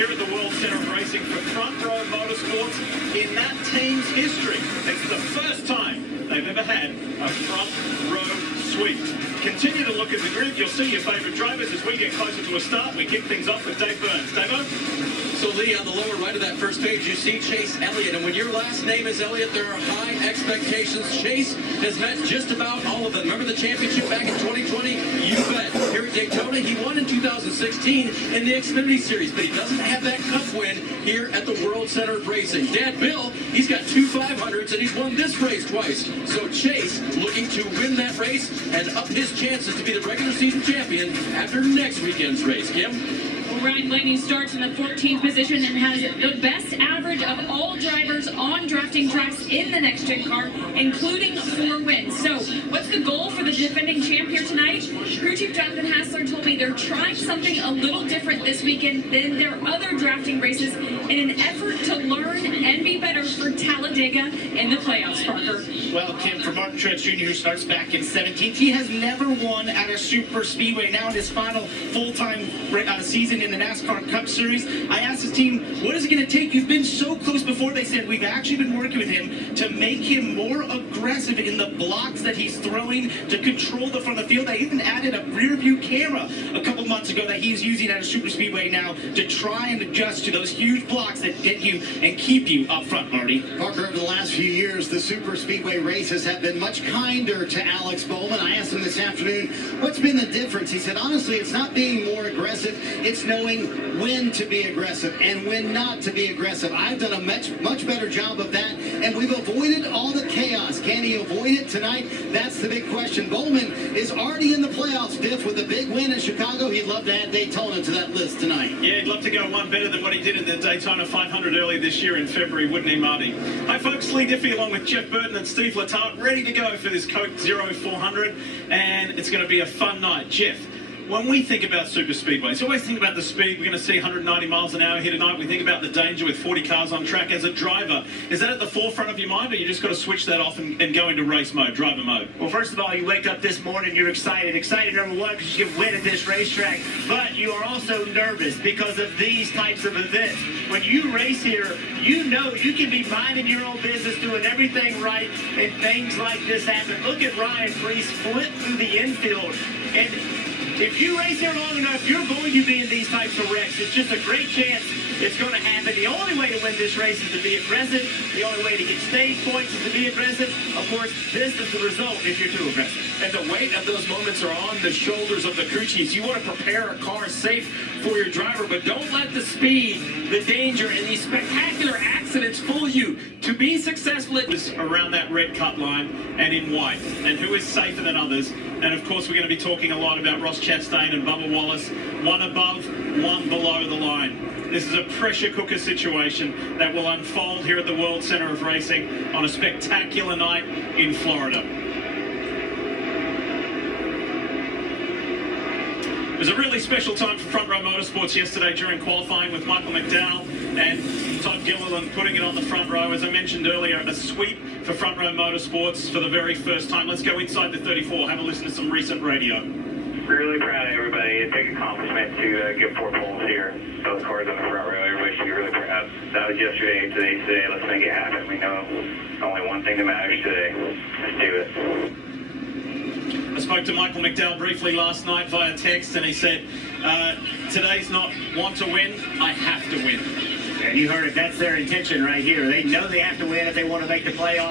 here at the World Center of Racing for Front Row Motorsports in that team's history. It's the first time they've ever had a front row sweep. Continue to look at the grid. You'll see your favourite drivers as we get closer to a start. We kick things off with Dave Burns. Dave-o? So, Lee, on the lower right of that first page, you see Chase Elliott. And when your last name is Elliott, there are high expectations. Chase has met just about all of them. Remember the championship back in 2020? You bet. Here at Daytona, he won in 2016 in the Xfinity Series, but he doesn't have that Cup win here at the World Center of Racing. Dad Bill, he's got 2 500s, and he's won this race twice. So Chase looking to win that race and up his chances to be the regular season champion after next weekend's race. Kim? Well, Ryan Blaney starts in the 14th position and has the best average of all drivers on drafting tracks in the next-gen car, including 4 wins. So what's the goal for the defending champ here tonight? Crew Chief Jonathan Hassler told me they're trying something a little different this weekend than their other drafting races in an effort to learn and be better for Talladega in the playoffs, Parker. Well, Kim, for Martin Truex Jr., who starts back in 17th, he has never won at a super speedway. Now in his final full-time season in the Nascar Cup Series, I asked his team, what is it going to take? You've been so close before. They said, we've actually been working with him to make him more aggressive in the blocks that he's throwing to control the front of the field. They even added a rear view camera a couple months ago that he's using at a super speedway now to try and adjust to those huge blocks that get you and keep you up front, Marty. Parker, over the last few years, the super speedway races have been much kinder to Alex Bowman. I asked him this afternoon, what's been the difference? He said, honestly, it's not being more aggressive. It's knowing when to be aggressive and when not to be aggressive. I've done a much better job of that, and we've avoided all the chaos. Can he avoid it tonight? That's the big question. Bowman is already in the playoffs, Diff, with a big win in Chicago. He'd love to add Daytona to that list tonight. Yeah, he'd love to go one better than what he did in the Daytona 500 earlier this year in February, wouldn't he, Marty? Hi, folks. Lee Diffie along with Jeff Burton and Steve Letarte, ready to go for this Coke 0400, and it's going to be a fun night. Jeff, when we think about super speedways, we always think about the speed. We're going to see 190 miles an hour here tonight. We think about the danger with 40 cars on track. As a driver, is that at the forefront of your mind, or you just got to switch that off and go into race mode, driver mode? Well, first of all, you wake up this morning, you're excited. Excited, number one, because you can win at this racetrack. But you are also nervous because of these types of events. When you race here, you know you can be minding your own business, doing everything right, and things like this happen. Look at Ryan Preece flip through the infield. And if you race here long enough, you're going to be in these types of wrecks. It's just a great chance it's going to happen. The only way to win this race is to be aggressive. The only way to get stage points is to be aggressive. Of course, this is the result if you're too aggressive. And the weight of those moments are on the shoulders of the crew chiefs. You want to prepare a car safe for your driver, but don't let the speed, the danger, and these spectacular accidents fool you. To be successful at Is around that red cut line and in white, and who is safer than others. And of course, we're going to be talking a lot about Ross Chastain and Bubba Wallace, one above, one below the line. This is a pressure cooker situation that will unfold here at the World Center of Racing on a spectacular night in Florida. It was a really special time for Front Row Motorsports yesterday during qualifying with Michael McDowell and Todd Gilliland putting it on the front row. As I mentioned earlier, a sweep for Front Row Motorsports for the very first time. Let's go inside the 34, have a listen to some recent radio. Really proud of everybody. A big accomplishment to get 4 poles here. Those cars on the front row, everybody should be really proud. That was yesterday, today's today. Let's make it happen. We know only one thing that matters today. Let's do it. I spoke to Michael McDowell briefly last night via text, and he said, today's not want to win, I have to win. And you heard it. That's their intention right here. They know they have to win if they want to make the playoffs.